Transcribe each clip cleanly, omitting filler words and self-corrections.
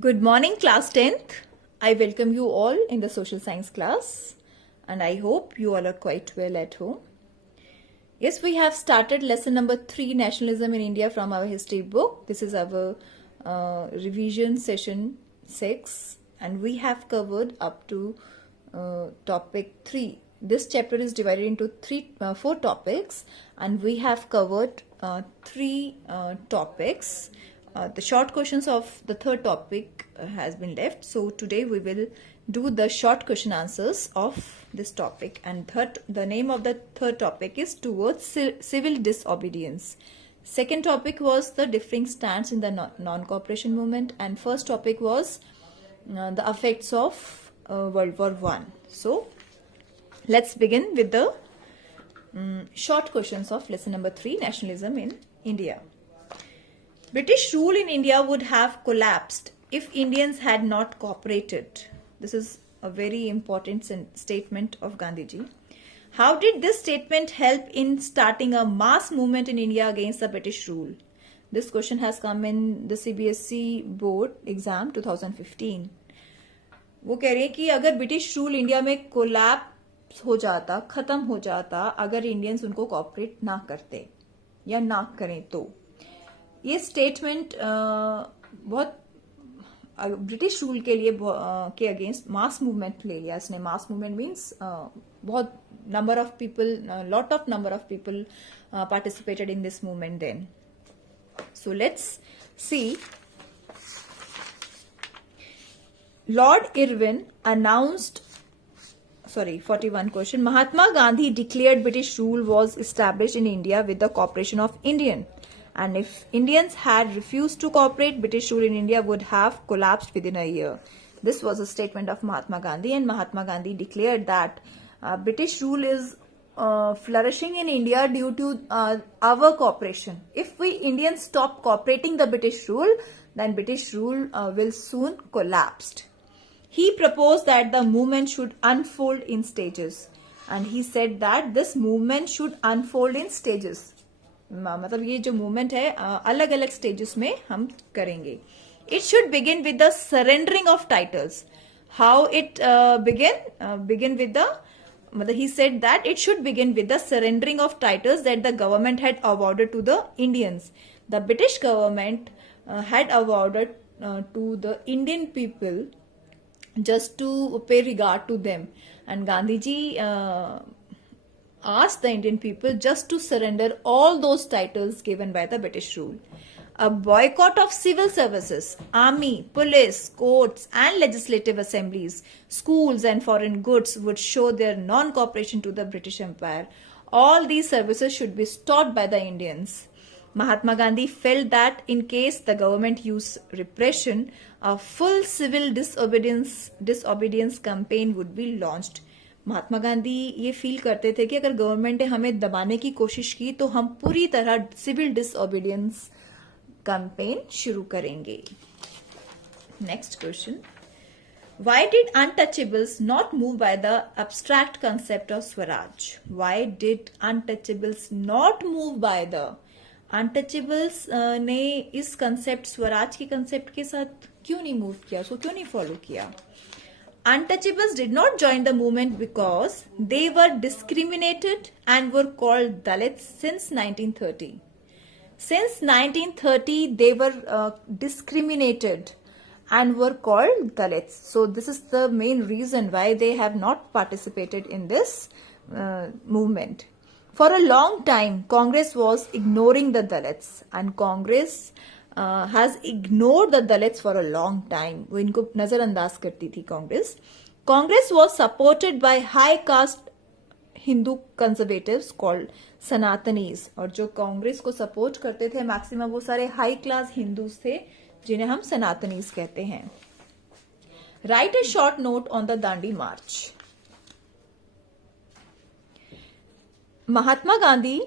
Good morning, class 10th. I welcome you all in the social science class and I hope you all are quite well at home. Yes, we have started lesson number 3, Nationalism in India, from our history book. This is our revision session 6 and we have covered up to topic 3. This chapter is divided into 4 topics and we have covered 3 topics. The short questions of the third topic has been left. So today we will do the short question answers of this topic. And the name of the third topic is Towards Civil Disobedience. Second topic was the differing stance in the non-cooperation movement. And first topic was the effects of World War I. So let's begin with the short questions of lesson number 3, Nationalism in India. British rule in India would have collapsed if Indians had not cooperated. This is a very important statement of Gandhiji. How did this statement help in starting a mass movement in India against the British rule? This question has come in the CBSE board exam 2015. वो कह रहे हैं कि अगर British rule India में collapse हो जाता, खत्म हो जाता, अगर इंडियंस उनको कोऑपरेट ना करते या ना करें तो ये स्टेटमेंट बहुत ब्रिटिश रूल के लिए के अगेंस्ट मास मूवमेंट ले लिया इसने. मास मूवमेंट मीन्स बहुत number of people, lot of number of people participated in this movement then. So let's see. Lord Irwin announced, 41 question. Mahatma Gandhi declared British rule was established in India with the cooperation of Indian. And if Indians had refused to cooperate, British rule in India would have collapsed within a year. This was a statement of Mahatma Gandhi, and Mahatma Gandhi declared that British rule is flourishing in India due to our cooperation. If we Indians stop cooperating the British rule, then British rule will soon collapse. He proposed that the movement should unfold in stages. And he said that this movement should unfold in stages. मतलब ये जो movement है अलग अलग stages में हम करेंगे. It should begin with the surrendering of titles. How it begin with the, he said that it should begin with the surrendering of titles that the government had awarded to the Indians. The British government had awarded to the Indian people just to pay regard to them, and Gandhiji asked the Indian people just to surrender all those titles given by the British rule. A boycott of civil services, army, police, courts and legislative assemblies, schools and foreign goods would show their non-cooperation to the British Empire. All these services should be stopped by the Indians. Mahatma Gandhi felt that in case the government used repression, a full civil disobedience campaign would be launched. Mahatma Gandhi ये feel करते थे कि अगर government ने हमें दबाने की कोशिश की तो हम पूरी तरह सिविल डिसओबीडियंस कैंपेन शुरू करेंगे. Next question. Why did untouchables not move by the abstract concept of Swaraj? Why did untouchables not move by the untouchables ने इस कंसेप्ट, स्वराज के कंसेप्ट के साथ क्यों नहीं मूव किया, उसको क्यों नहीं फॉलो किया? Untouchables did not join the movement because they were discriminated and were called Dalits since 1930. Since 1930, they were discriminated and were called Dalits. So this is the main reason why they have not participated in this movement. For a long time, Congress was ignoring the Dalits, and Congress has ignored the Dalits for a long time. वो इनको नजरअंदाज करती थी Congress. Congress was supported by high caste Hindu conservatives called Sanatanis, और जो कांग्रेस को support करते थे मैक्सिमम वो सारे हाई क्लास हिंदूज थे जिन्हें हम सनातनीज कहते हैं. Write a short note on the Dandi March. Mahatma Gandhi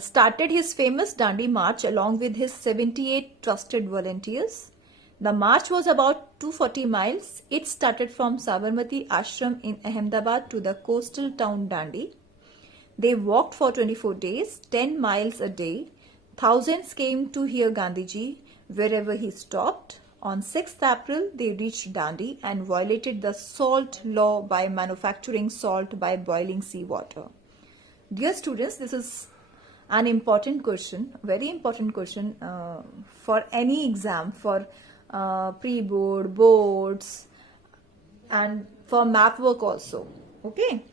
started his famous Dandi March along with his 78 trusted volunteers. The march was about 240 miles. It started from Sabarmati Ashram in Ahmedabad to the coastal town Dandi. They walked for 24 days, 10 miles a day. Thousands came to hear Gandhiji wherever he stopped. On 6th April, they reached Dandi and violated the salt law by manufacturing salt by boiling seawater. Dear students, this is an important question, very important question for any exam, for pre-board, boards, and for map work also. Okay.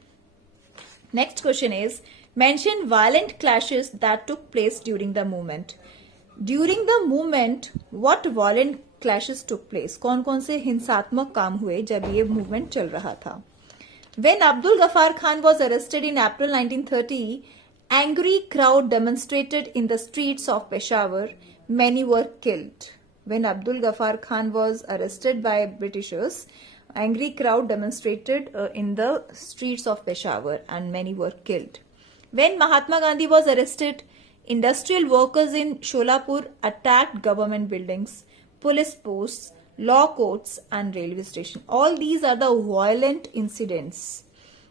Next question is, mention violent clashes that took place during the movement. During the movement, what violent clashes took place? कौन कौन से हिंसात्मक काम हुए जब ये movement चल रहा था? When Abdul Ghaffar Khan was arrested in April 1930, angry crowd demonstrated in the streets of Peshawar. Many were killed. When Abdul Ghaffar Khan was arrested by Britishers, angry crowd demonstrated in the streets of Peshawar and many were killed. When Mahatma Gandhi was arrested, industrial workers in Sholapur attacked government buildings, police posts, law courts and railway station. All these are the violent incidents.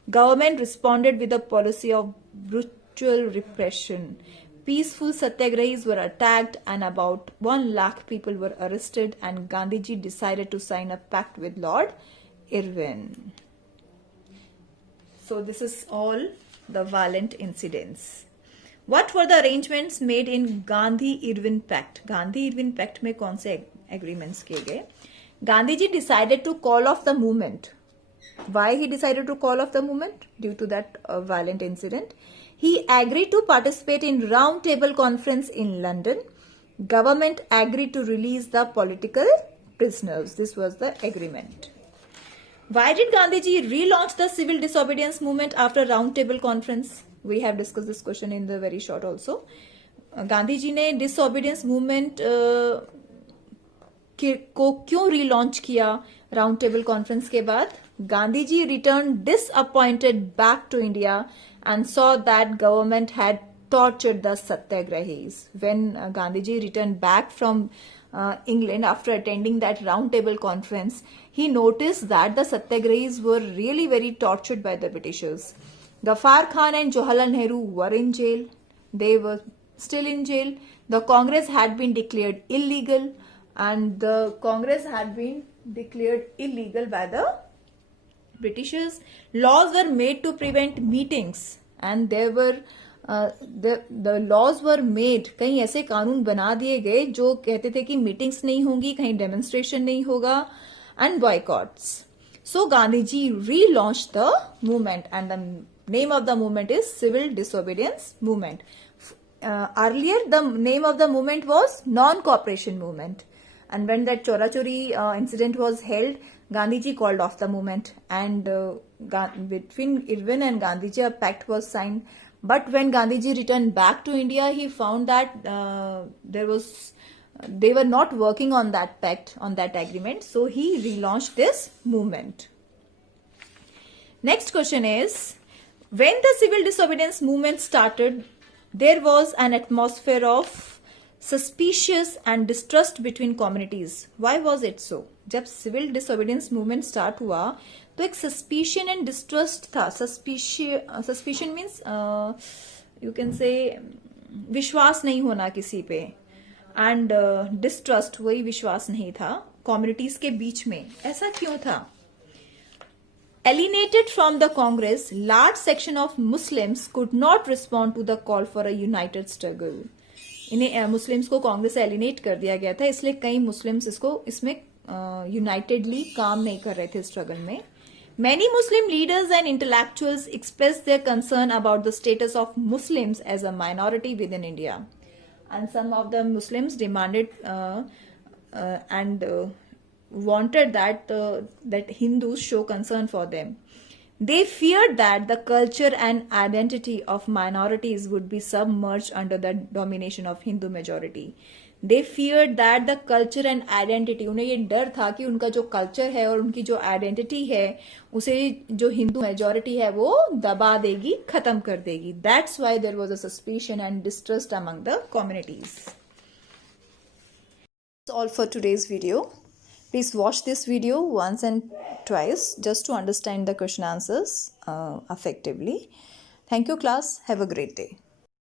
Government responded with a policy of brutal repression. Peaceful satyagrahis were attacked and about 1 lakh people were arrested, and Gandhiji decided to sign a pact with Lord Irwin. So this is all the violent incidents. What were the arrangements made in Gandhi-Irwin Pact? Gandhi-Irwin Pact में कौन से agreements किए गए? Gandhiji decided to call off the movement. Why he decided to call off the movement? Due to that violent incident. He agreed to participate in round table conference in London. Government agreed to release the political prisoners. This was the agreement. Why did Gandhiji relaunch the civil disobedience movement after round table conference? We have discussed this question in the very short also. Gandhiji ने disobedience movement को क्यों relaunch किया round table conference के बाद? Gandhiji returned disappointed back to India and saw that government had tortured the satyagrahis. When Gandhiji returned back from England after attending that round table conference, he noticed that the satyagrahis were really very tortured by the Britishers. Ghaffar Khan and Jawaharlal Nehru were in jail. They were still in jail. The Congress had been declared illegal, and the Congress had been declared illegal by the Britishers. Laws were made to prevent meetings, and there were the laws were made. कहीं ऐसे कानून बना दिए गए जो कहते थे कि मीटिंग्स नहीं होंगी, कहीं डेमोन्स्ट्रेशन नहीं होगा, and boycotts. So Gandhiji relaunched the movement, and the name of the movement is Civil Disobedience Movement. Earlier, the name of the movement was Non-Cooperation Movement. And when that Chora-Chori incident was held, Gandhiji called off the movement, and between Irwin and Gandhiji a pact was signed. But when Gandhiji returned back to India, he found that they were not working on that pact, on that agreement. So he relaunched this movement. Next question is, when the civil disobedience movement started, there was an atmosphere of suspicious and distrust between communities. Why was it so? जब civil disobedience movement start हुआ तो एक suspicion and distrust था. Suspicion means you can say विश्वास नहीं होना किसी पे, and distrust वही विश्वास नहीं था communities के बीच में. ऐसा क्यों था? Alienated from the Congress, large section of Muslims could not respond to the call for a united struggle. इन्हें मुस्लिम्स को कांग्रेस से एलिनेट कर दिया गया था, इसलिए कई मुस्लिम्स इसमें यूनाइटेडली काम नहीं कर रहे थे स्ट्रगल में. Many Muslim leaders and intellectuals expressed their concern about the status of Muslims as a minority within India, and some of the Muslims demanded and wanted that Hindus show concern for them. They feared that the culture and identity of minorities would be submerged under the domination of Hindu majority. They feared that the culture and identity, उन्हें ये डर था कि उनका जो culture है और उनकी जो आइडेंटिटी है उसे जो हिंदू मेजॉरिटी है वो दबा देगी, खत्म कर देगी. That's why there was a suspicion and distrust among the communities. That's all for today's video. Please watch this video once and twice just to understand the question answers effectively. Thank you, class. Have a great day.